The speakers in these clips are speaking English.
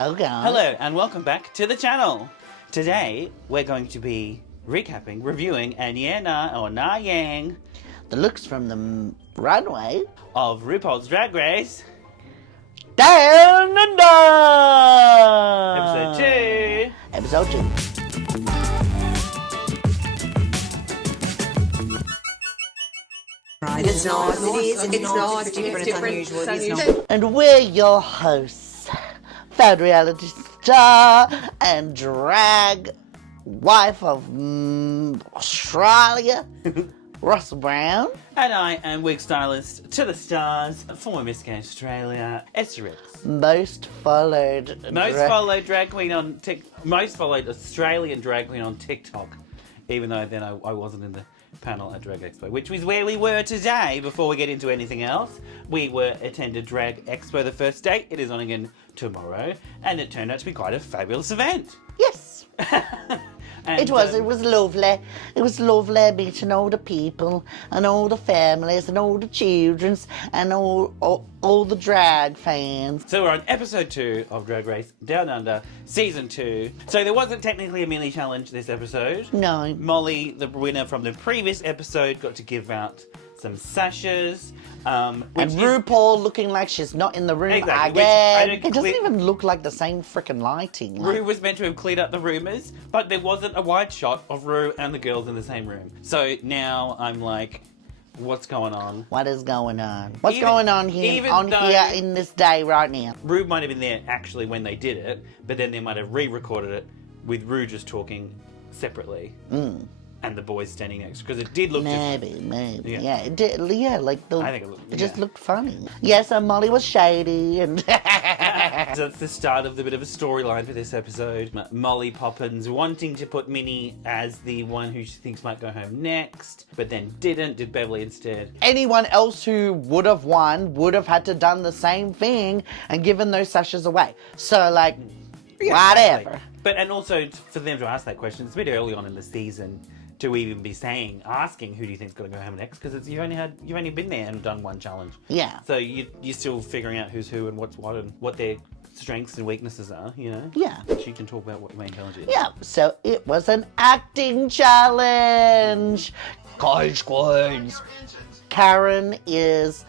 Okay. Hello and welcome back to the channel. Today we're going to be recapping, reviewing, and yeah nah or nah yang The looks from the runway. of RuPaul's Drag Race Down Under! Episode 2. Episode 2. Right. It's not, it's different, it's unusual, it's not. And we're your hosts, fan reality star and drag wife of Australia, Russell Brown. And I am wig stylist to the stars, former Miss Gay Australia, Esther and Russell. Most followed. Most followed Australian drag queen on TikTok. Even though then I wasn't in the panel at Drag Expo, which was where we were today. Before we get into anything else, we attended Drag Expo the first day. It is on again tomorrow, and it turned out to be quite a fabulous event. Yes. And, It was lovely. It was lovely meeting all the people and all the families and all the children and all the drag fans. So we're on episode 2 of Drag Race Down Under, season 2. So there wasn't technically a mini challenge this episode. No. Molly, the winner from the previous episode, got to give out some sashes. And RuPaul looking like she's not in the room Exactly, again. which It doesn't even look like the same freaking lighting. Like. Ru was meant to have cleared up the rumours, but there wasn't a wide shot of Ru and the girls in the same room. So now I'm like, what's going on? What is going on? What's Even- going on here even on though- here in this day right now? Ru might have been there actually when they did it, but then they might have re-recorded it with Ru just talking separately. And the boys standing next, because it did look different. Maybe. Yeah. Yeah, it did. Yeah, like I think it looked- just yeah. looked funny. Yes, and Molly was shady and. So that's the start of the bit of a storyline for this episode. Molly Poppins wanting to put Minnie as the one who she thinks might go home next, but then did Beverly instead. Anyone else who would have won would have had to done the same thing and given those sashes away. So like, whatever. Exactly. But and also for them to ask that question, it's a bit early on in the season to even be asking who do you think's going to go home next, because you've only been there and done one challenge. Yeah. So you're still figuring out who's who and what's what and what their strengths and weaknesses are. You know. Yeah. She can talk about what the main challenge is. Yeah, so it was an acting challenge. Guys, queens. Karen is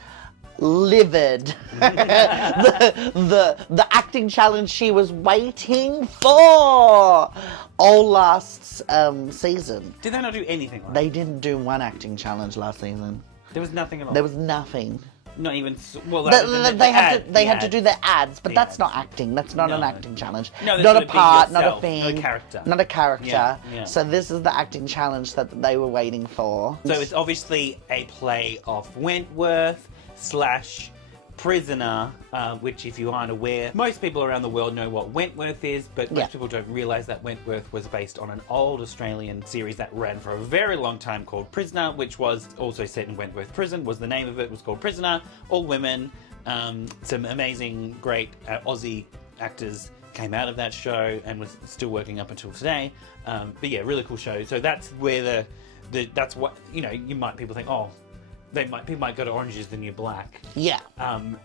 livid. the acting challenge she was waiting for all last season. Did they not do anything like that? They didn't do one acting challenge last season. There was nothing at all. There was nothing. Not even well. They had to do the ads, but The that's ads. not acting. That's not an No. acting challenge. No, that's not gotta a be part, not a yourself, thing, not a character. Not a character. Yeah. So this is the acting challenge that they were waiting for. So it's obviously a play off Wentworth / Prisoner, which if you aren't aware, most people around the world know what Wentworth is, but most Yeah. people don't realise that Wentworth was based on an old Australian series that ran for a very long time called Prisoner, which was also set in Wentworth Prison, was the name of it, was called Prisoner, all women, some amazing, great Aussie actors came out of that show and was still working up until today. But yeah, really cool show. So that's where that's what, you know, people think, oh, people might go to Orange is the New Black. Yeah.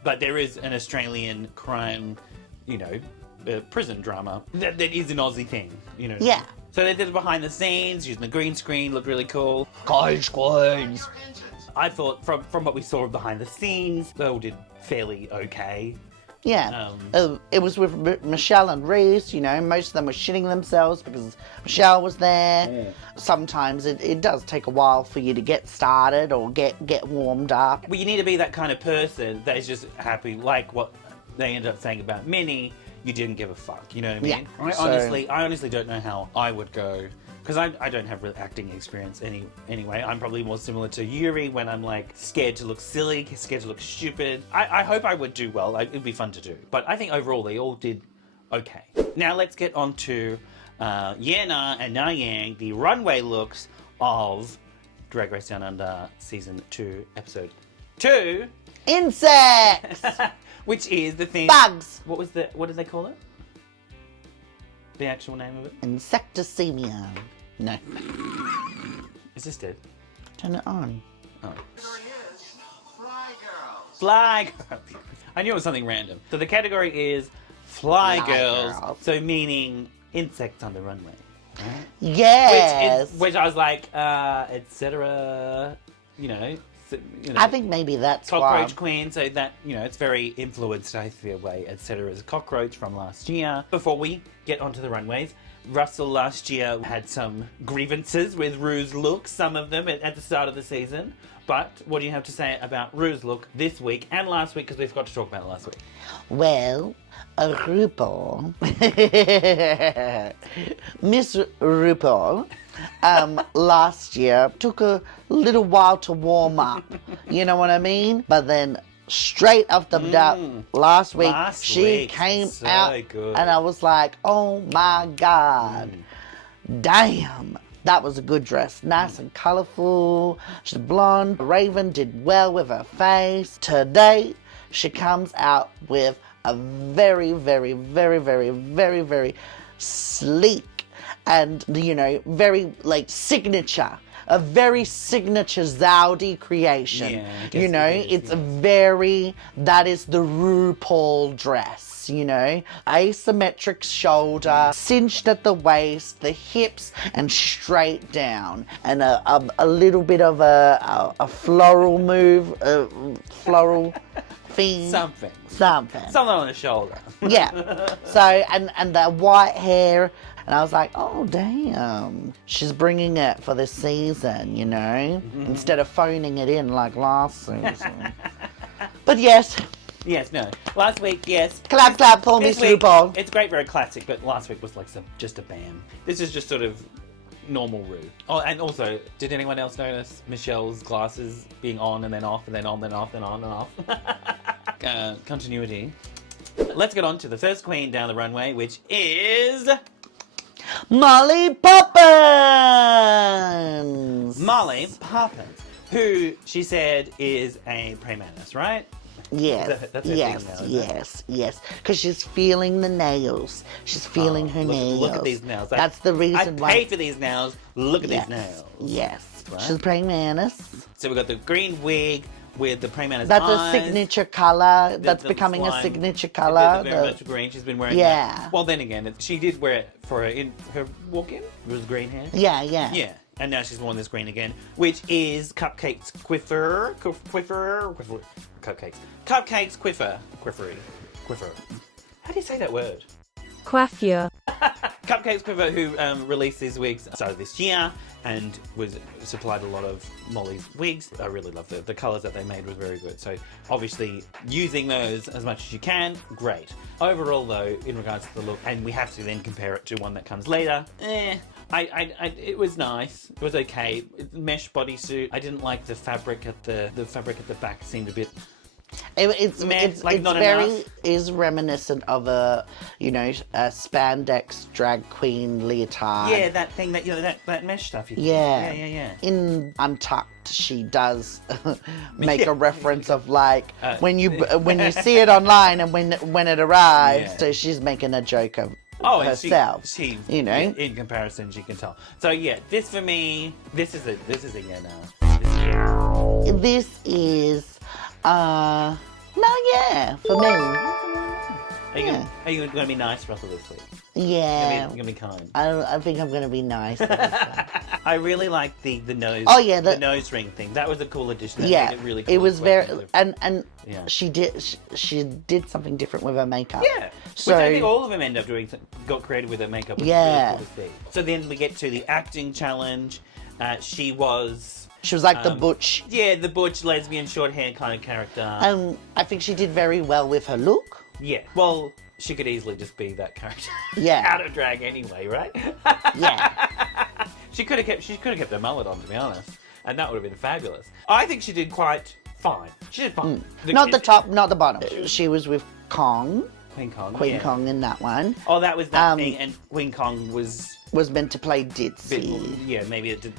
But there is an Australian crime, prison drama that is an Aussie thing, you know. Yeah. So they did it behind the scenes, using the green screen, looked really cool. Guys, queens. I thought from what we saw behind the scenes, they all did fairly okay. Yeah. It was with Michelle and Reese, you know, most of them were shitting themselves because Michelle was there. Yeah. Sometimes it does take a while for you to get started or get warmed up. Well, you need to be that kind of person that is just happy, like what they ended up saying about Minnie. You didn't give a fuck, you know what I mean? Yeah, I honestly don't know how I would go, because I don't have real acting experience anyway. I'm probably more similar to Yuri when I'm like scared to look silly, scared to look stupid. I hope I would do well. It'd be fun to do. But I think overall they all did okay. Now let's get on to Yana and Na Yang, the runway looks of Drag Race Down Under Season 2, Episode 2. Insects! Which is the thing. Bugs! What did they call it? The actual name of it? Insecticemia. No. Is this dead? Turn it on. Oh. Category is Fly Girls. Fly Girls. I knew it was something random. So the category is Fly Fly girls. girls. So meaning insects on the runway. Right? Yes. Which I was like, etc. You know. I think maybe that's Cockroach why. Queen, so that, it's very influenced, I feel, way, etc. as Cockroach from last year. Before we get onto the runways, Russell last year had some grievances with Rue's look, some of them at the start of the season. But what do you have to say about Rue's look this week and last week, because we forgot to talk about it last week? Well, RuPaul, Miss RuPaul, last year took a little while to warm up. You know what I mean? But then straight off the bat, last week, she came so out good. and I was like, oh my God, damn. That was a good dress. Nice and colourful. She's blonde. Raven did well with her face. Today, she comes out with a very, very, very, very, very, very sleek and, very, signature. A very signature Zaudi creation. Yeah, I guess it is, that is the RuPaul dress. Asymmetric shoulder, cinched at the waist, the hips, and straight down, and a little bit of a floral move, floral thing. Something on the shoulder. Yeah. So, and the white hair, and I was like, oh, damn. She's bringing it for this season, instead of phoning it in like last season. But yes. Yes, no. Last week, yes. Clap, clap for Miss This week, RuPaul. it's great, very classic, but last week was like just a bam. This is just sort of normal Ru. Oh, and also, did anyone else notice Michelle's glasses being on and then off and then on, then off, then on and off? Continuity. Let's get on to the first queen down the runway, which is Molly Poppins. Molly Poppins, who she said is a praying mantis, right? Yes, That's her yes, thing now, isn't yes. Because she's feeling the nails. She's feeling her nails. Look at these nails. That's the reason why. I paid for these nails. Look at these nails. Yes. Right? She's praying mantis. So we've got the green wig with the praying mantis That's eyes. a signature color. That's the becoming a slime. signature color. The very much green. She's been wearing that. Well, then again, she did wear it for her walk-in. It was green hair. Yeah. Yeah. And now she's worn this green again, which is Cupcake's Quiffer. Cupcake's Quiffer. How do you say that word? Coiffure. Cupcake's Quiver, who released these wigs started this year and supplied a lot of Molly's wigs. I really love the colours that they made was very good. So obviously using those as much as you can, great. Overall though, in regards to the look, and we have to then compare it to one that comes later, it was nice. It was okay. Mesh bodysuit. I didn't like the fabric at the fabric at the back seemed a bit. It's not very enough. is reminiscent of a spandex drag queen leotard. Yeah, that thing that mesh stuff. Yeah. In Untucked, she does make a reference of like when you see it online and when it arrives, so she's making a joke of herself. She in comparison, she can tell. So yeah, this for me, this is a yeah now. This is. For me. Are you going to be nice, Russell, this week? Yeah. You're going to be kind. I think I'm going to be nice. I really like the nose. Oh yeah, the nose ring thing. That was a cool addition. That yeah, made it really cool. It was very and yeah. she did something different with her makeup. Yeah. So which I think all of them end up doing. Got creative with her makeup. Which yeah. Really cool to see. So then we get to the acting challenge. She was like the butch. Yeah, the butch lesbian short hair kind of character. I think she did very well with her look. Yeah. Well, she could easily just be that character. Yeah. Out of drag anyway, right? Yeah. She could have kept her mullet on, to be honest, and that would have been fabulous. I think she did quite fine. She did fine. Not the top, not the bottom. She was with Kong. Queen Kong. Kong in that one. Oh, that was that thing, and Queen Kong was meant to play ditzy. Yeah, maybe the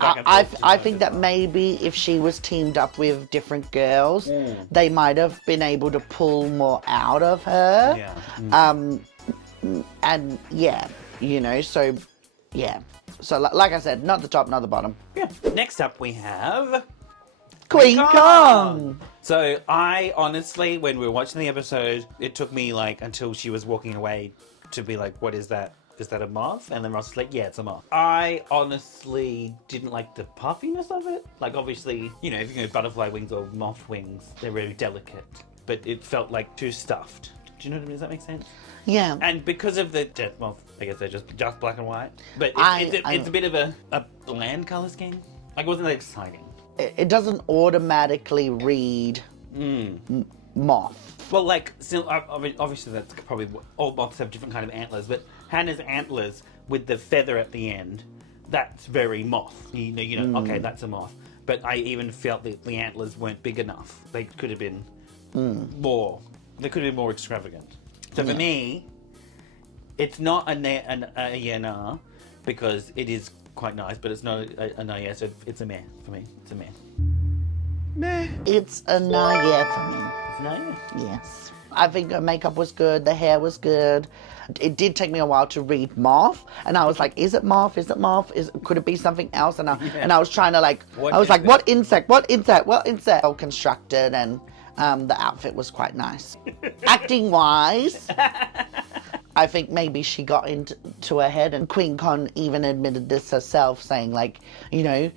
back and forth. I think that maybe if she was teamed up with different girls, they might have been able to pull more out of her. Yeah. And yeah, so yeah. So like I said, not the top, not the bottom. Yeah. Next up we have Queen Kong. So I honestly, when we were watching the episode, it took me like until she was walking away to be like, what is that? Is that a moth? And then Ross was like, yeah, it's a moth. I honestly didn't like the puffiness of it. Like, obviously, you know, if you go butterfly wings or moth wings, they're very delicate. But it felt like too stuffed. Do you know what I mean? Does that make sense? Yeah. And because of the death moth, I guess they're just black and white. But it's a bit of a bland colour scheme. Like, it wasn't that exciting. It doesn't automatically read moth. Well, like, still, obviously that's probably what, all moths have different kind of antlers, but Hannah's antlers with the feather at the end, that's very moth. You know, okay, that's a moth. But I even felt that the antlers weren't big enough. They could have been more. They could have been more extravagant. So for me, it's not a yeah nah, because it is quite nice, but it's not a no yeah. So it's a meh for me. It's a meh. Meh. It's a nah yeah for me. No. Yes. I think her makeup was good, the hair was good. It did take me a while to read moth, and I was like, is it moth? Is it moth? Could it be something else? And I was trying to like, what insect? What insect? What insect? Well constructed, and the outfit was quite nice. Acting wise, I think maybe she got into her head, and Queen Con even admitted this herself, saying like, you know,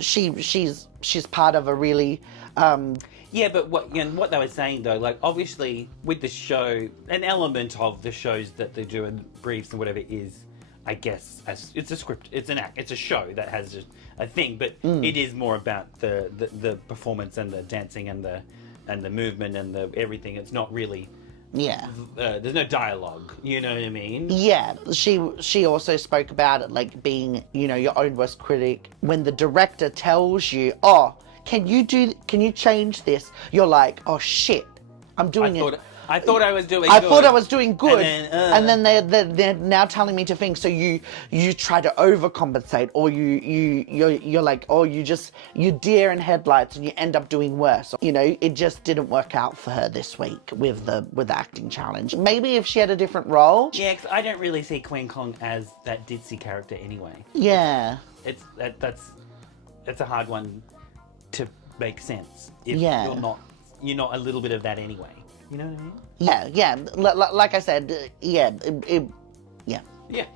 she's part of a really yeah, but what they were saying though, like obviously with the show, an element of the shows that they do in briefs and whatever is, I guess, as it's a script, it's an act, it's a show that has a thing, but it is more about the performance and the dancing and the movement and the everything. It's not really. Yeah. There's no dialogue, you know what I mean? Yeah, she also spoke about it like being, you know, your own worst critic. When the director tells you, oh, can you change this? You're like, oh shit, I'm doing it. I thought I was doing I good. thought I was doing good. And then they're now telling me to think, so you try to overcompensate, or you're like, oh, you deer in headlights and you end up doing worse. You know, it just didn't work out for her this week with the acting challenge. Maybe if she had a different role. Yeah, 'cause I don't really see Queen Kong as that ditzy character anyway. Yeah. That's a hard one to make sense if you're not a little bit of that anyway. You know what I mean? Yeah. Like I said, yeah. Yeah,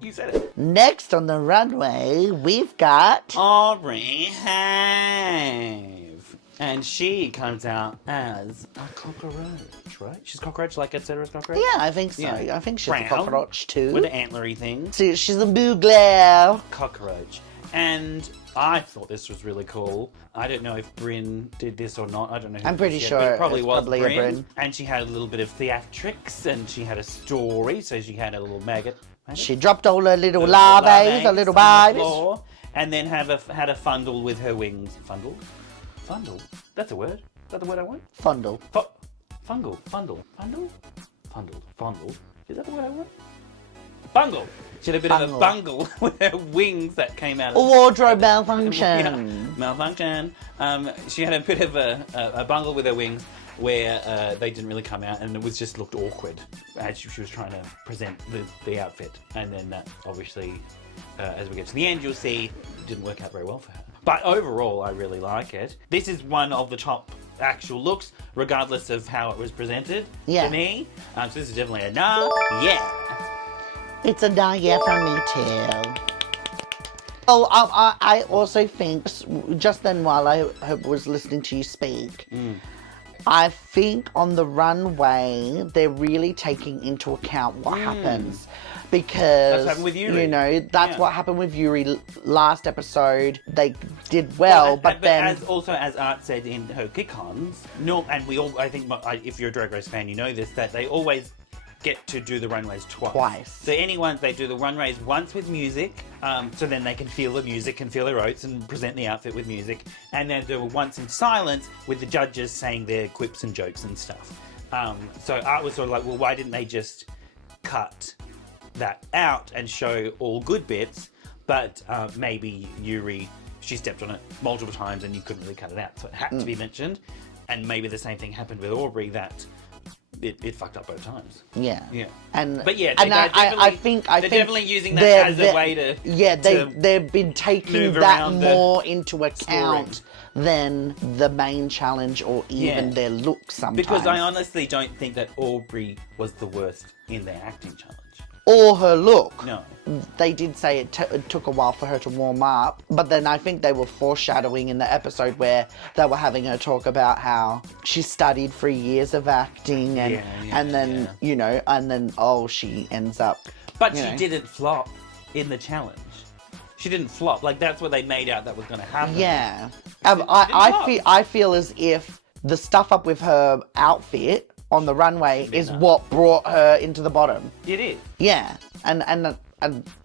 you said it. Next on the runway, we've got Aubrey Have. And she comes out as a cockroach, right? She's cockroach like Etc. cockroach? Yeah, I think so. Yeah. I think she's Brown, a cockroach too. with an antlery thing. So she's a boogler. Cockroach. And I thought this was really cool. I don't know if Bryn did this or not. I don't know. I'm pretty sure but it probably it's was probably a Bryn. And she had a little bit of theatrics, and she had a story. So she had a little maggot. She dropped all her little larvae, her little babies. And then had a fundle with her wings. Fundle? That's a word. Is that the word I want? Fundle. Fundle. Is that the word I want? Bungle. She had a bit of a bungle with her wings that came out. A wardrobe malfunction. Yeah, malfunction. She had a bit of a bungle with her wings where they didn't really come out, and it was just looked awkward as she was trying to present the outfit. And then that obviously, as we get to the end, you'll see it didn't work out very well for her. But overall, I really like it. This is one of the top actual looks, regardless of how it was presented to me. So this is definitely a nah, yeah. It's a nah yeah from me too. Oh, I also think, just then while I was listening to you speak, I think on the runway, they're really taking into account what happens. Because, that's happened with Yuri. You know, that's what happened with Yuri last episode. They did well, but then... As Art said in her kick-ons, and we all, I think, if you're a Drag Race fan, you know this, that they always get to do the runways twice. So they do the runways once with music, so then they can feel the music and feel their oats and present the outfit with music, and then do it once in silence with the judges saying their quips and jokes and stuff. So Art was sort of like, well, why didn't they just cut that out and show all good bits, but maybe Yuri, she stepped on it multiple times and you couldn't really cut it out, so it had to be mentioned. And maybe the same thing happened with Aubrey, that it fucked up both times. Yeah. Yeah. But yeah, and I think they're definitely using that as a way to they've been taking move that around more into account than the main challenge or even their look sometimes. Because I honestly don't think that Aubrey was the worst in their acting challenge. Or her look. No. They did say it took a while for her to warm up, but then I think they were foreshadowing in the episode where they were having her talk about how she studied for years of acting and then, you know, and then, she ends up... But she didn't flop in the challenge. She didn't flop. Like, that's what they made out that was going to happen. Yeah. I feel as if the stuff up with her outfit on the runway is what brought her into the bottom. It is. Yeah. And that's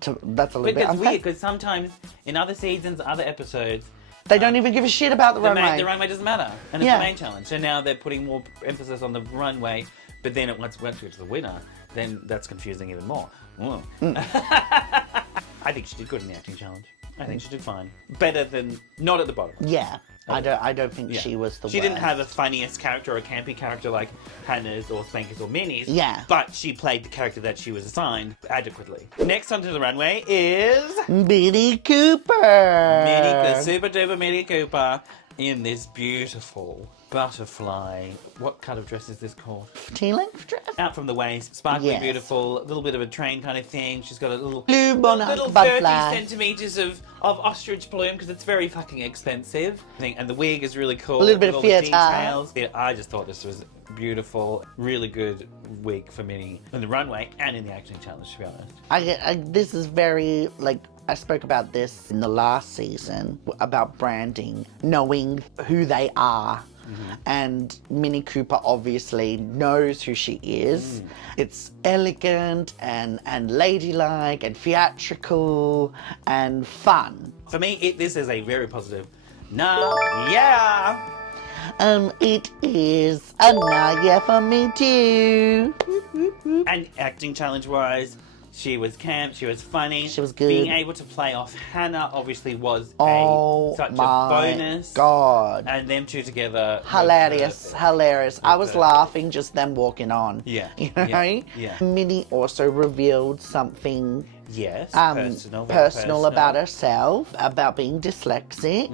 a little bit It's unfair. weird, because sometimes in other seasons, other episodes... They don't even give a shit about the runway. The runway doesn't matter. And it's the main challenge. So now they're putting more emphasis on the runway, but then once it gets to the winner, then that's confusing even more. I think she did good in the acting challenge. I think she did fine. Better than... Not at the bottom. Yeah. I don't think she was the worst. She didn't have the funniest character or a campy character like Hannah's or Spankie's or Minnie's. Yeah. But she played the character that she was assigned adequately. Next onto the runway is... Minnie Cooper. Super duper Minnie Cooper in this beautiful butterfly. What cut of dress is this called? Tea-length dress? Out from the waist, sparkly, beautiful, a little bit of a train kind of thing. She's got a little... Blue monarch little 30 butterfly. centimetres of ostrich plume, because it's very fucking expensive. And the wig is really cool. A little bit with of all the theatre. details. Yeah, I just thought this was beautiful. Really good wig for Minnie in the runway and in the acting challenge, to be honest. This is very, like, I spoke about this in the last season, about branding, knowing who they are. Mm-hmm. And Minnie Cooper obviously knows who she is. It's elegant and ladylike and theatrical and fun. For me, this is a very positive. Yeah. It is a yeah for me too. And acting challenge-wise, she was camp, she was funny. She was good. Being able to play off Hannah obviously was such a bonus. God. And them two together. Hilarious. I was laughing just them walking on. Yeah. You know? Yeah. Minnie also revealed something Yes, personal about herself, about being dyslexic,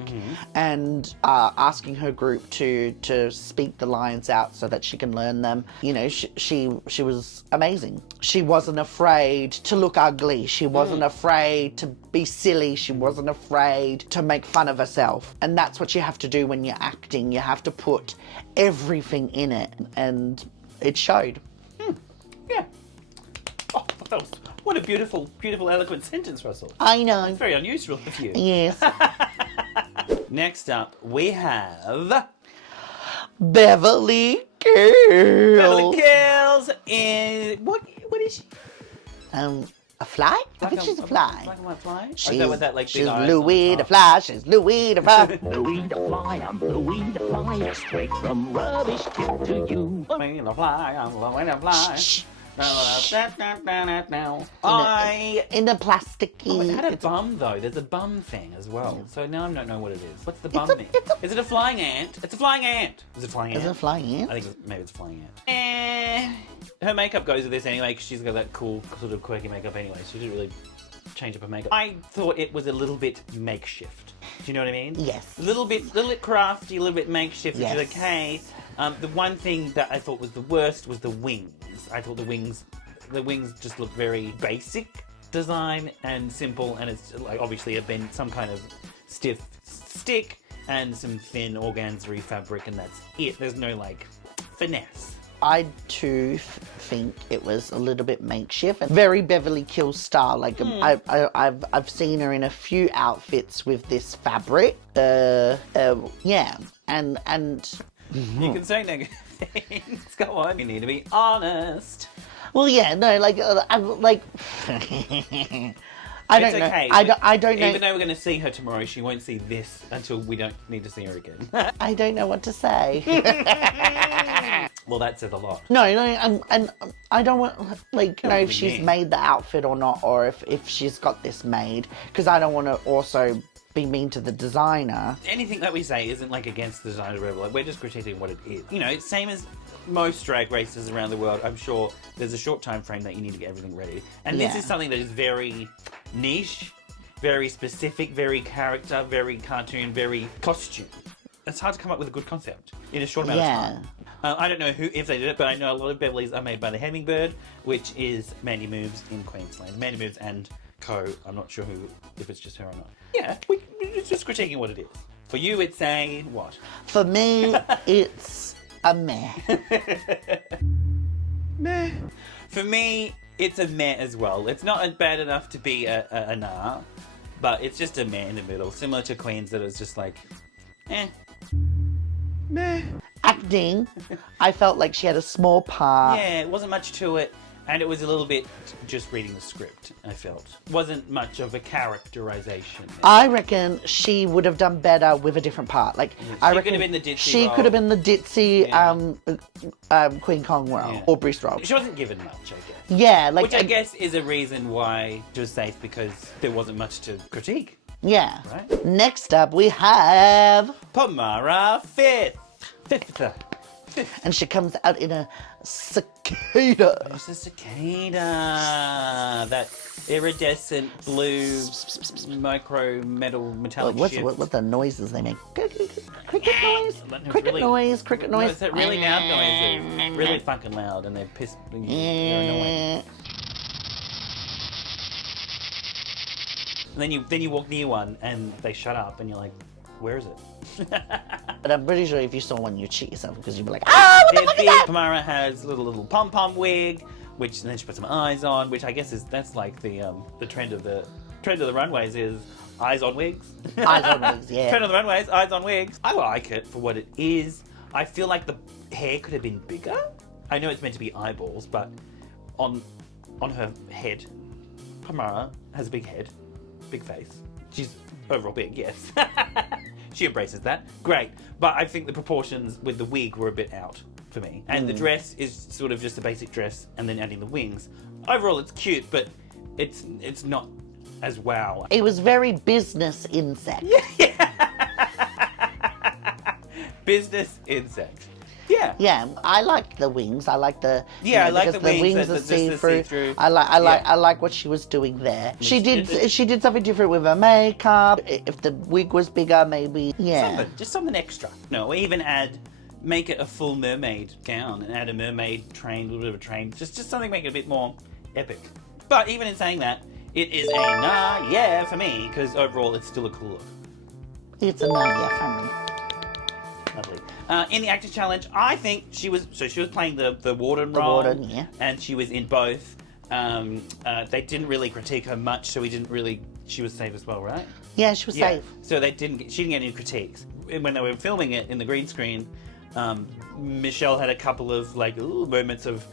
and asking her group to speak the lines out so that she can learn them. You know, she was amazing. She wasn't afraid to look ugly. She wasn't afraid to be silly. She wasn't afraid to make fun of herself. And that's what you have to do when you're acting. You have to put everything in it, and it showed. Yeah. Oh, that was... What a beautiful, beautiful, eloquent sentence, Russell. I know. It's very unusual of you. Yes. Next up, we have... Beverly Hills. Beverly Hills in... What is she? A fly? I think she's a fly. Black and white fly? She's big eyes Louis on the top? Fly. She's Louis the Fly. Louis the fly, I'm Louis the fly, straight from rubbish tip to you. Louis the fly, I'm Louis the fly. Shh. In the plasticky. it had a bum though. There's a bum thing as well. So now I don't know what it is. What's the bum thing? Is it a flying ant? It's a flying ant. Is it a flying ant? Is it a flying ant? I think maybe it's a flying ant. Her makeup goes with this anyway because she's got that cool sort of quirky makeup anyway. She didn't really change up her makeup. I thought it was a little bit makeshift. Do you know what I mean? Yes. A little bit crafty, a little bit makeshift, which is okay. The one thing that I thought was the worst was the wings. I thought the wings just look very basic design and simple, and it's like obviously been some kind of stiff stick and some thin organza fabric, and that's it. There's no like finesse. I too think it was a little bit makeshift and very Beverly Hills style. Like I've seen her in a few outfits with this fabric. Yeah, and. You can say negative things. Go on. You need to be honest. Well, yeah, no, like, I'm like, I don't know. Okay. I don't know. Even though we're going to see her tomorrow, she won't see this until we don't need to see her again. I don't know what to say. Well, that says a lot. No, and I don't want, like, know if she's made the outfit or not, or if she's got this made, because I don't want to also be mean to the designer. Anything that we say isn't like against the designer or whatever. Like, we're just critiquing what it is. You know, same as most drag races around the world, I'm sure there's a short time frame that you need to get everything ready. And this Yeah. is something that is very niche, very specific, very character, very cartoon, very costume. It's hard to come up with a good concept in a short amount of time. I don't know if they did it, but I know a lot of Beverly's are made by the Hummingbird, which is Mandy Moves in Queensland. Mandy Moves and Co. I'm not sure if it's just her or not. Yeah, it's just critiquing what it is. For you, it's a what? For me, it's a meh. Meh. For me, it's a meh as well. It's not bad enough to be a nah, but it's just a meh in the middle. Similar to Queens, that is just like, eh. Meh. Acting, I felt like she had a small part. Yeah, it wasn't much to it, and it was a little bit just reading the script, I felt. Wasn't much of a characterization. I reckon she would have done better with a different part. Like, I She reckon could have been the ditzy she role. could have been the ditzy Yeah. Queen Kong role Yeah. or Bruce role. She wasn't given much, I guess. Yeah, like Which I guess is a reason why she was safe, because there wasn't much to critique. yeah. Right. Next up, we have, Pomara Fifth. and she comes out in a cicada. It's a cicada. That iridescent blue micro metallic shit. What the noises they make? Cricket noise. No, it's Cricket really- noise. Cricket No, noise. it's that really loud noise. They're really fucking loud, and they're pissed. They're annoying. And then you walk near one, and they shut up, and you're like, where is it? But I'm pretty sure if you saw one, you'd shit yourself because you'd be like, ah, what the They're fuck is big. that? Pomara has little pom-pom wig, which and then she puts some eyes on, which I guess that's like the trend of the runways is eyes on wigs. Eyes on wigs, yeah. Trend of the runways, eyes on wigs. I like it for what it is. I feel like the hair could have been bigger. I know it's meant to be eyeballs, but on her head, Pomara has a big head, big face. She's overall big, yes. She embraces that. Great. But I think the proportions with the wig were a bit out for me. And the dress is sort of just a basic dress and then adding the wings. Overall, it's cute, but it's not as wow. It was very business insect. Business insect. Yeah. Yeah, I like the wings. I like the Yeah, I like because the wings, are the see-through. see-through. Yeah. I like what she was doing there. She did something different with her makeup. If the wig was bigger, maybe Just something extra. No, or even make it a full mermaid gown and add a mermaid train, a little bit of a train. Just something make it a bit more epic. But even in saying that, it is a nah, yeah, for me, because overall it's still a cool look. It's a yeah for me. Lovely. In the acting challenge, I think she was playing the warden The role, warden, yeah. and she was in both. They didn't really critique her much, so she was safe as well, right? Yeah, she was safe. So she didn't get any critiques. When they were filming it in the green screen, Michelle had a couple of moments of,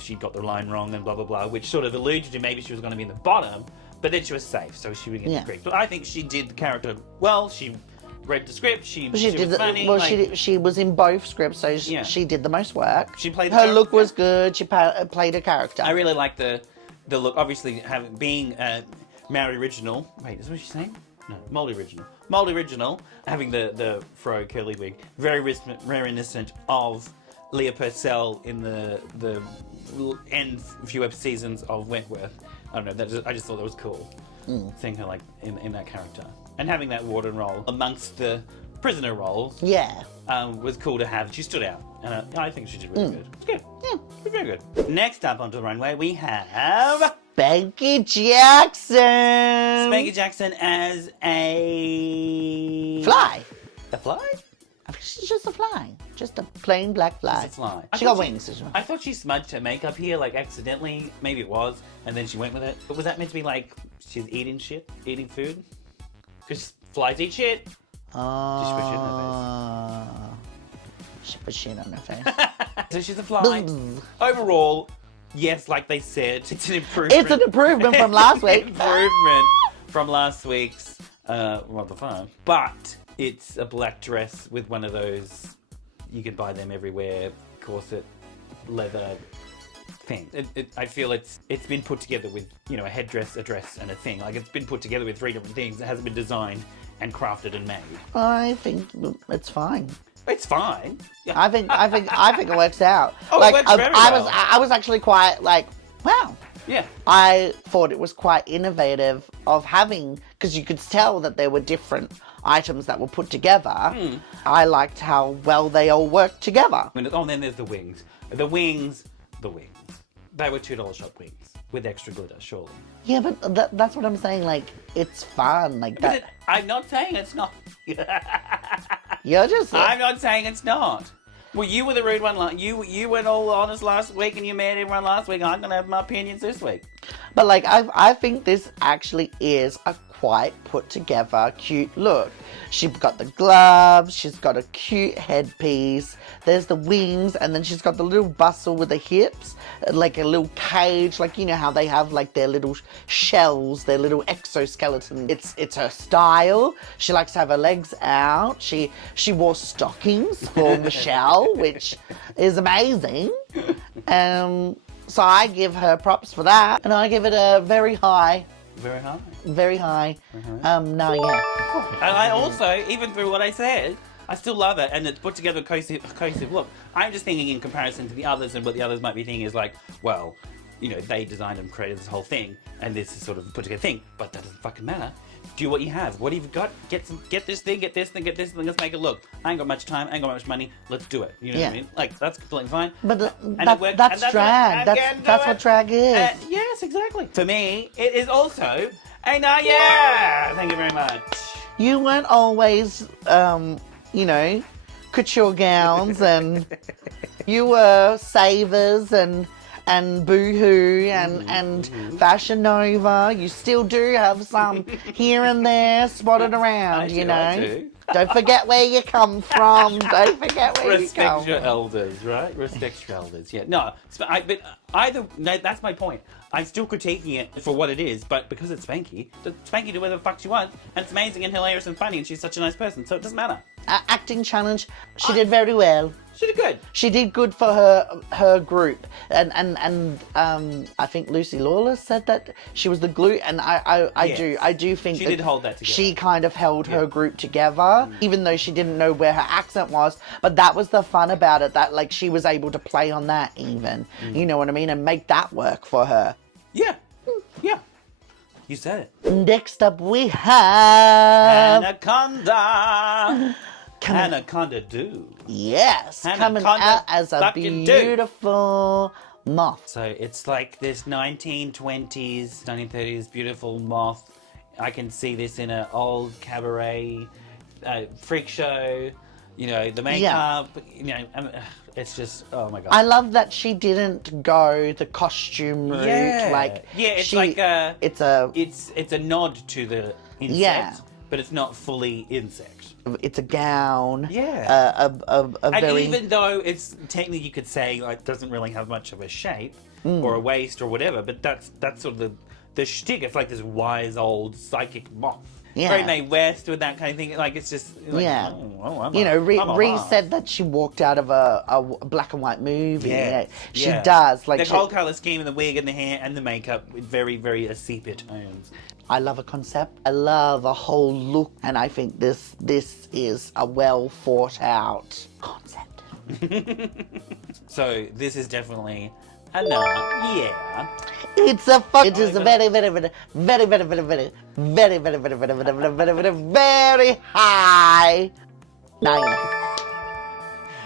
she got the line wrong and blah blah blah, which sort of alluded to maybe she was going to be in the bottom, but then she was safe, so she would get critiqued. But I think she did the character well. She read the script. She was funny. She was in both scripts, so she did the most work. She played her look was good. She played a character. I really like the look. Obviously, being Maori original. Wait, is that what she's saying? No, Moldy original. Moldy original. Having the fro curly wig, very reminiscent of Leah Purcell in the end few seasons of Wentworth. I don't know. I just thought that was cool. Seeing her in that character. And having that warden role amongst the prisoner roles was cool to have. She stood out. And I think she did really good. It's good. Yeah, very good. Next up onto the runway, we have Spankie Jackson. Spankie Jackson as a... Fly. A fly? She's just a fly. Just a plain black fly. Just a fly. She got wings as well. I thought she smudged her makeup here, accidentally. Maybe it was. And then she went with it. But was that meant to be she's eating shit? Eating food? Because flies eat shit. She put shit on her face. So she's a fly. Overall, yes, like they said, it's an improvement. It's an improvement from last week. Improvement from last week's What the Fun. But it's a black dress with one of those, you can buy them everywhere, corset, leather thing. I feel it's been put together with, a headdress, a dress, and a thing. It's been put together with three different things. It hasn't been designed and crafted and made. I think it's fine. It's fine. Yeah. I think it works out. Oh, it works very well. I was actually quite like, wow. Yeah. I thought it was quite innovative of having, because you could tell that there were different items that were put together. I liked how well they all worked together. And then there's the wings. The wings. They were $2 shop wings with extra glitter, surely. Yeah, but that's what I'm saying. Like, it's fun. Like that. I'm not saying it's not. You're just. I'm not saying it's not. Well, you were the rude one. You went all honest last week, and you made everyone last week. I'm gonna have my opinions this week. But like, I think this actually is a quite put together, cute look. She's got the gloves. She's got a cute headpiece. There's the wings, and then she's got the little bustle with the hips, like a little cage, like you know how they have like their little shells, their little exoskeleton. It's her style. She likes to have her legs out. She wore stockings for Michelle, which is amazing. So I give her props for that, and I give it a very high. Very high. Very high. No, yeah. And I also, even through what I said, I still love it, and it's put together a cohesive look. I'm just thinking in comparison to the others, and what the others might be thinking is like, well, you know, they designed and created this whole thing, and this is sort of a put together thing, but that doesn't fucking matter. Do what you have. What have you got? Get this thing, get this thing, let's make it look. I ain't got much time, I ain't got much money, let's do it. You know what I mean? Like, that's completely fine. But That's drag. That's what drag is. Yes, exactly. For me, it is also a no, yeah! Thank you very much. You weren't always, you know, couture gowns, and you were savers and Boohoo and Fashion Nova. You still do have some here and there spotted around, you know. I do. Don't forget where you come from. Don't forget where you come Respect your from. elders, right? Respect your elders. Yeah. No, that's my point. I'm still critiquing it for what it is, but because it's Spankie, Spankie do whatever the fuck she wants, and it's amazing and hilarious and funny, and she's such a nice person, so it doesn't matter. Acting challenge. She did very well. She did good. She did good for her group, and I think Lucy Lawless said that she was the glue, and I do think she that did hold that together. She kind of held her group together, even though she didn't know where her accent was. But that was the fun about it, that like she was able to play on that even, you know what I mean, and make that work for her. Yeah. Yeah. You said it. Next up we have Anaconda. Anaconda do. Yes, coming Anaconda out as a fucking beautiful moth. So it's like this 1920s, 1930s beautiful moth. I can see this in an old cabaret, freak show. You know, the makeup. You know, it's just, oh my god. I love that she didn't go the costume route. It's it's a nod to the insect, Yeah. but it's not fully insect. It's a gown. Yeah. And very. Even though it's technically, you could say, like, doesn't really have much of a shape or a waist or whatever, but that's sort of the shtick. It's like this wise old psychic moth. Yeah. Very Mae West with that kind of thing. Like, it's just like, Yeah. I'm a Ree moth. said that she walked out of a black and white movie. Yeah. She does. Like the whole colour scheme and the wig and the hair and the makeup with very, very sepia tones. I love a concept. I love a whole look, and I think this is a well thought out concept. So this is definitely a no. Yeah. It is a very, very, very, very, very, very, very, very, very, very, very, very, very, very, very, very high. 9.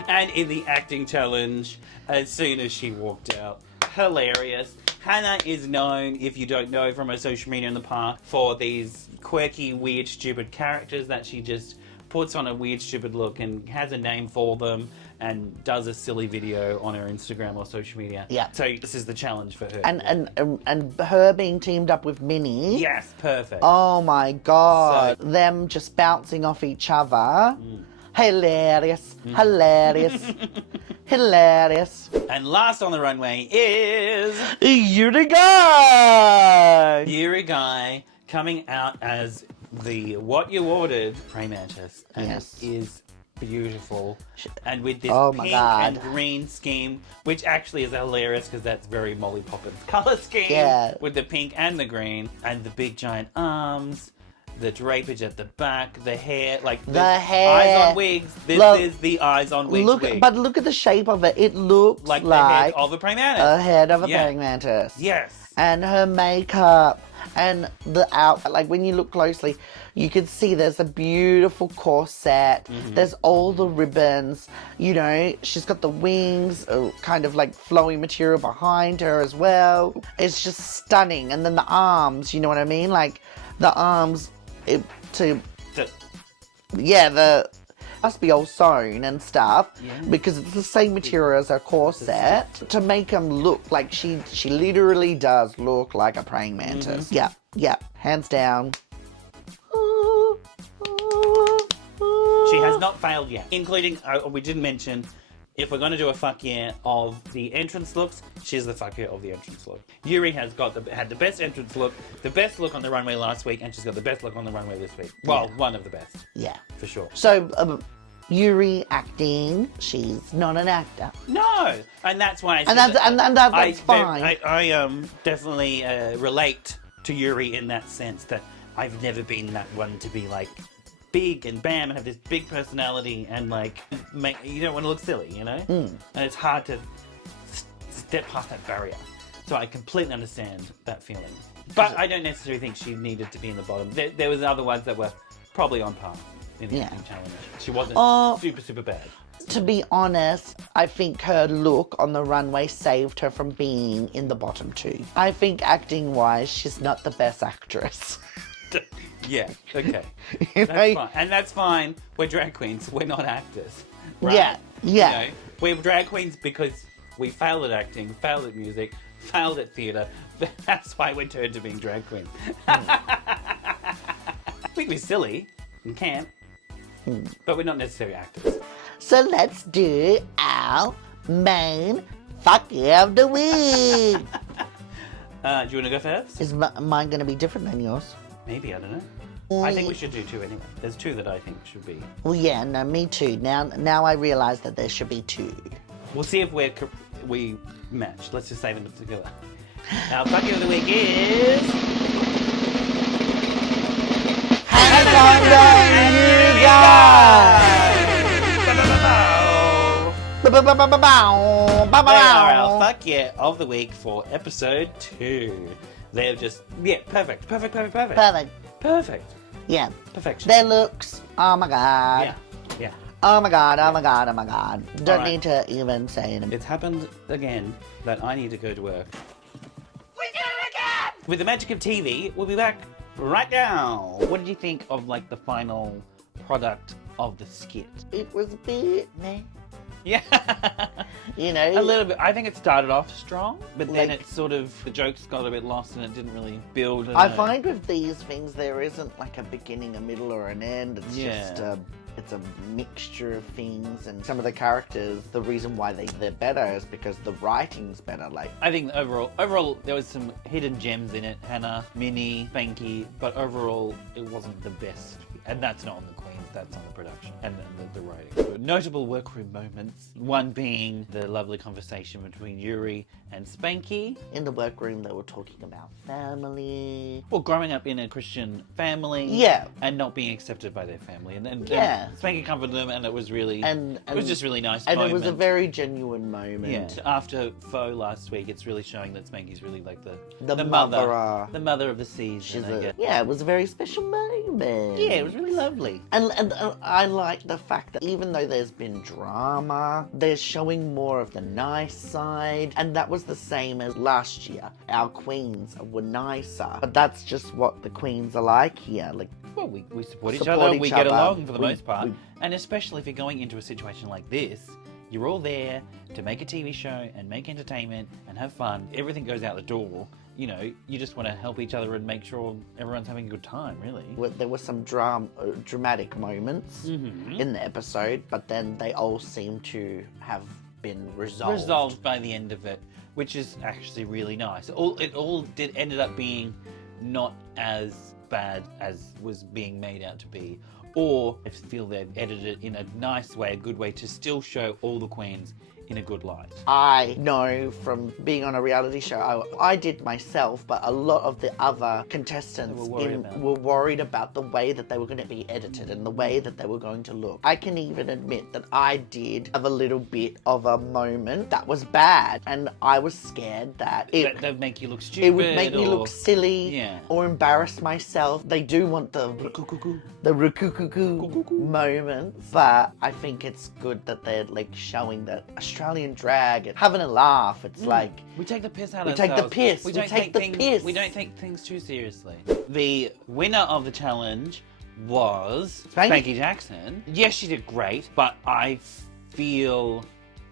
And in the acting challenge, as soon as she walked out, hilarious. Hannah is known, if you don't know from her social media in the past, for these quirky, weird, stupid characters that she just puts on a weird, stupid look and has a name for them and does a silly video on her Instagram or social media. Yeah. So this is the challenge for her. And her being teamed up with Minnie. Yes, perfect. Oh my god. Them just bouncing off each other. Hilarious. Hilarious. Hilarious. And last on the runway is Yuri Guy. Yuri Guy coming out as the What You Ordered praying mantis. And Yes. it is beautiful. And with this Oh my pink God. and green scheme, which actually is hilarious because that's very Molly Poppins color scheme. Yeah. With the pink and the green and the big giant arms. the drapage at the back, the hair, like The hair. eyes on wigs. This Look, is the eyes on wigs wig. But look at the shape of it. It looks like like the head of a praying mantis. a head of a Yeah. praying mantis. Yes. And her makeup and the outfit. Like when you look closely, you can see there's a beautiful corset. Mm-hmm. There's all the ribbons. You know, she's got the wings, kind of like flowy material behind her as well. It's just stunning. And then the arms, you know what I mean? Like the arms the must be all sewn and stuff because it's the same material as her corset to make them look like she literally does look like a praying mantis. Yeah, hands down. She has not failed yet, including, we didn't mention, if we're going to do a fuck yeah of the entrance looks, she's the fuck yeah of the entrance look. Yuri has had the best entrance look, the best look on the runway last week, and she's got the best look on the runway this week. Well, one of the best. Yeah. For sure. So, Yuri acting, she's not an actor. No! And that's why that's fine. I definitely relate to Yuri in that sense that I've never been that one to be like big and bam and have this big personality and like you don't want to look silly, you know? And it's hard to step past that barrier. So I completely understand that feeling. But I don't necessarily think she needed to be in the bottom. There was other ones that were probably on par in the acting challenge. She wasn't super bad. To be honest, I think her look on the runway saved her from being in the bottom two. I think acting-wise, she's not the best actress. Yeah, okay. That's fine. And that's fine. We're drag queens. We're not actors. Right? Yeah. You know, we're drag queens because we failed at acting, failed at music, failed at theatre. That's why we're turned to being drag queens. We can be silly and can't, but we're not necessarily actors. So let's do our main fuck yeah of the week. Do you want to go first? Is mine going to be different than yours? Maybe, I don't know. I think we should do two anyway. There's two that I think should be. Well, yeah, no, me too. Now I realise that there should be two. We'll see if we match. Let's just say them together. Our fuck you of the week is Anaconda, you guys! They are our fuck yeah of the week for episode 2. They're just, perfect. Perfect. Yeah. Perfection. Their looks, oh my god. Yeah. Oh my god. Don't Alright. need to even say it. It's happened again that I need to go to work. We did it again! With the magic of TV, we'll be back right now. What did you think of like the final product of the skit? It was a bit meh. Yeah. You know? A little bit. I think it started off strong, but then Like- it sort of, the jokes got a bit lost and it didn't really build. I find with these things there isn't like a beginning, a middle, or an end. It's Yeah. just it's a mixture of things, and some of the characters, the reason why they're better is because the writing's better. Like, I think overall there was some hidden gems in it. Hannah, Minnie, Spankie, but overall it wasn't the best. And that's not on the Queens, that's on the production and the writing. Notable workroom moments, one being the lovely conversation between Yuri and Spankie. in the workroom, they were talking about family. Well, growing up in a Christian family, Yeah. and not being accepted by their family, and Yeah. Spankie comforted them, and it was really, And it was just really nice. And moment. it was a very genuine moment. Yeah. After Faux last week, it's really showing that Spankie's really like the mother. the mother of the season. She's I guess. yeah, it was a very special moment. Yeah, it was really lovely. And I like the fact that even though there's been drama, they're showing more of the nice side. And that was the same as last year. Our queens were nicer. But that's just what the queens are like here. Like, Well, we support each Support other, each we get other. along for the We- most part. we- And especially if you're going into a situation like this, you're all there to make a TV show and make entertainment and have fun. Everything goes out the door. You know, you just want to help each other and make sure everyone's having a good time, really. there were some dramatic moments in the episode, but then they all seem to have been Resolved by the end of it, which is actually really nice. It ended up being not as bad as was being made out to be, or I feel they've edited it in a nice way, a good way to still show all the queens in a good light. I know from being on a reality show, I did myself, but a lot of the other contestants were worried about the way that they were going to be edited and the way that they were going to look. I can even admit that I did have a little bit of a moment that was bad, and I was scared that That would make you look stupid. it would make me or... look silly Yeah. or embarrass myself. They do want the rukukuku moments, but I think it's good that they're like showing that Australian drag and having a laugh. It's like we take the piss out of we take ourselves. the piss. We We don't take take the things, piss. We don't take things too seriously. The winner of the challenge was Spankie. Spankie Jackson. Yes, she did great, but I feel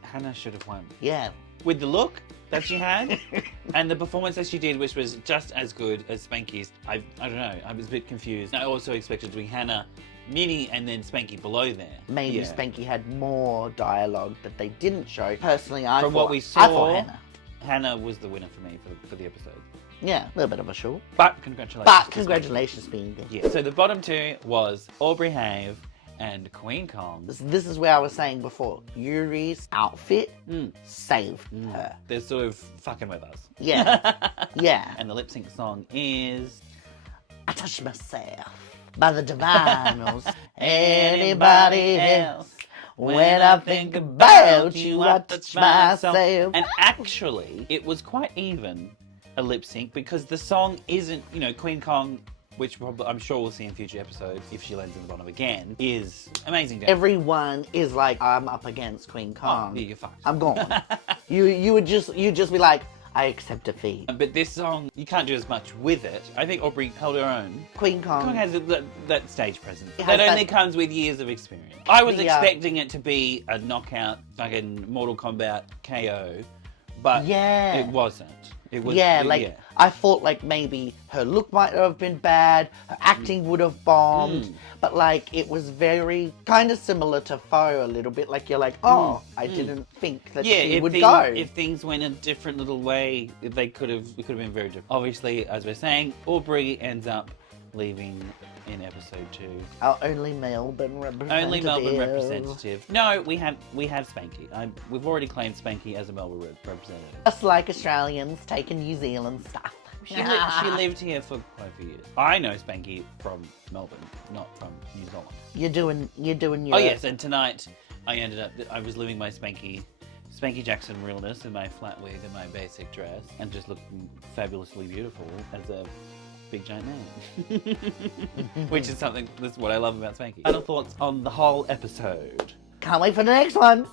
Hannah should have won. Yeah. With the look that she had and the performance that she did, which was just as good as Spankie's, I don't know, I was a bit confused. I also expected to be Hannah, Minnie, and then Spankie below there. Maybe Yeah. Spankie had more dialogue that they didn't show. Personally, From thought, what we I saw, thought Hannah. Hannah was the winner for me for the episode. Yeah, a little bit of a short. But congratulations. But to congratulations, being there. Spankie. Yeah. So the bottom two was Aubrey Have and Queen Kong. This is where I was saying before. Yuri's outfit saved her. They're sort of fucking with us. Yeah. Yeah. And the lip sync song is I touched myself by the divinos. Anybody else? When I think about you, I touch myself. And actually, it was quite even a lip sync because the song isn't, Queen Kong, which I'm sure we'll see in future episodes if she lands in the bottom again, is amazing. Everyone is like, I'm up against Queen Kong. Oh, yeah, you're fucked. I'm gone. You'd just be like, I accept defeat. But this song, you can't do as much with it. I think Aubrey held her own. Queen Kong. Kong has that stage presence. It That has only that- comes with years of experience. I was The, expecting it to be a knockout, fucking Mortal Kombat KO, but Yeah. it wasn't. It was I thought like maybe her look might have been bad, her acting would have bombed, but like it was very kind of similar to Foe a little bit. Like you're like, oh, I didn't think that she would go. If things went a different little way, it could have been very different. Obviously, as we're saying, Aubrey ends up leaving in episode 2. Our only Melbourne representative. Only Melbourne representative. No, we have Spankie. We've already claimed Spankie as a Melbourne representative. Just like Australians taking New Zealand stuff. She lived here for quite a few years. I know Spankie from Melbourne, not from New Zealand. You're doing your. Oh yes, and tonight I was living my Spankie Jackson realness in my flat wig and my basic dress, and just looking fabulously beautiful as a big giant man. Which is that's what I love about Spankie. Final thoughts on the whole episode. Can't wait for the next one.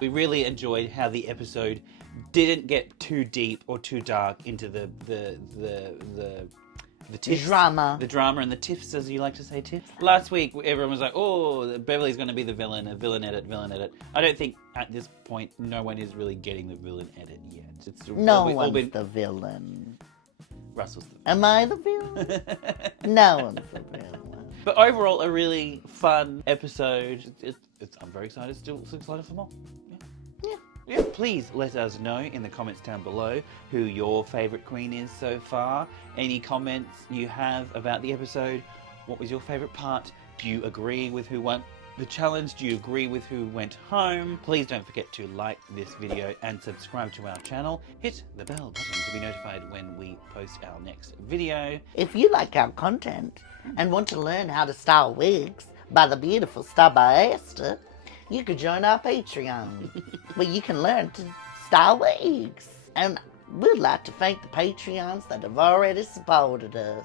We really enjoyed how the episode didn't get too deep or too dark into the tiffs. Drama. The drama and the tiffs, as you like to say, tiffs. Last week, everyone was like, oh, Beverly's going to be the villain, a villain edit. I don't think, at this point, no one is really getting the villain edit yet. It's No one's the villain. Russell's the Am I the villain? No one's the villain. But overall, a really fun episode. I'm very excited. Still excited for more. Yeah. Please let us know in the comments down below who your favourite queen is so far. Any comments you have about the episode. What was your favourite part? Do you agree with who won the challenge? Do you agree with who went home? Please don't forget to like this video and subscribe to our channel. Hit the bell button to be notified when we post our next video. If you like our content and want to learn how to style wigs by the beautiful Star by Esther, you could join our Patreon, where you can learn to style wigs. And we'd like to thank the Patreons that have already supported us.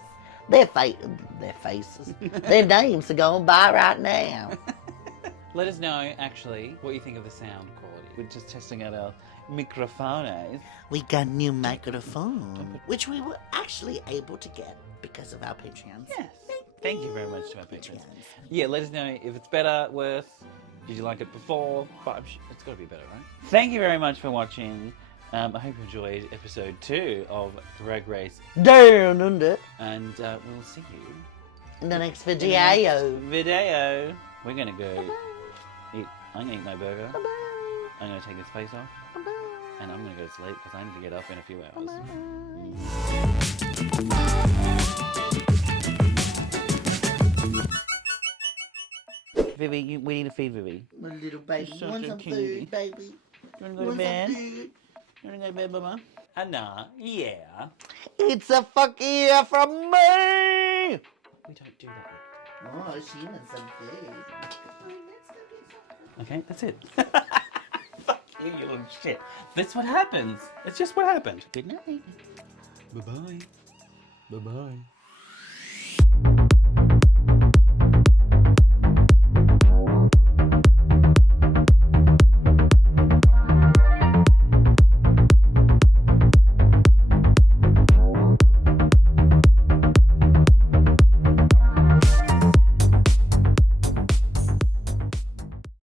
Their faces, their names are going by right now. Let us know, actually, what you think of the sound quality. We're just testing out our microphones. We got a new microphone, which we were actually able to get because of our Patreons. Yes. Thank you very much to our patrons. Yeah, let us know if it's better, worse. Did you like it before? But it's got to be better, right? Thank you very much for watching. I hope you enjoyed episode 2 of Drag Race. Down under. And we'll see you In the next in the video. next video. We're going to go eat. I'm going to eat my burger. Bye-bye. I'm going to take this face off. Bye-bye. And I'm going to go to sleep because I need to get up in a few hours. Vivi, we need to feed Vivi. My little baby. Such You want a some cutie. food, baby? You want to go to bed? You want to go to bed, Mama? Anna, yeah. It's a fuck yeah from me! We don't do that. Oh, she wants some food. Okay, that's it. Fuck you, you little shit. That's what happens. It's just what happened. Good night. Bye-bye. Bye-bye.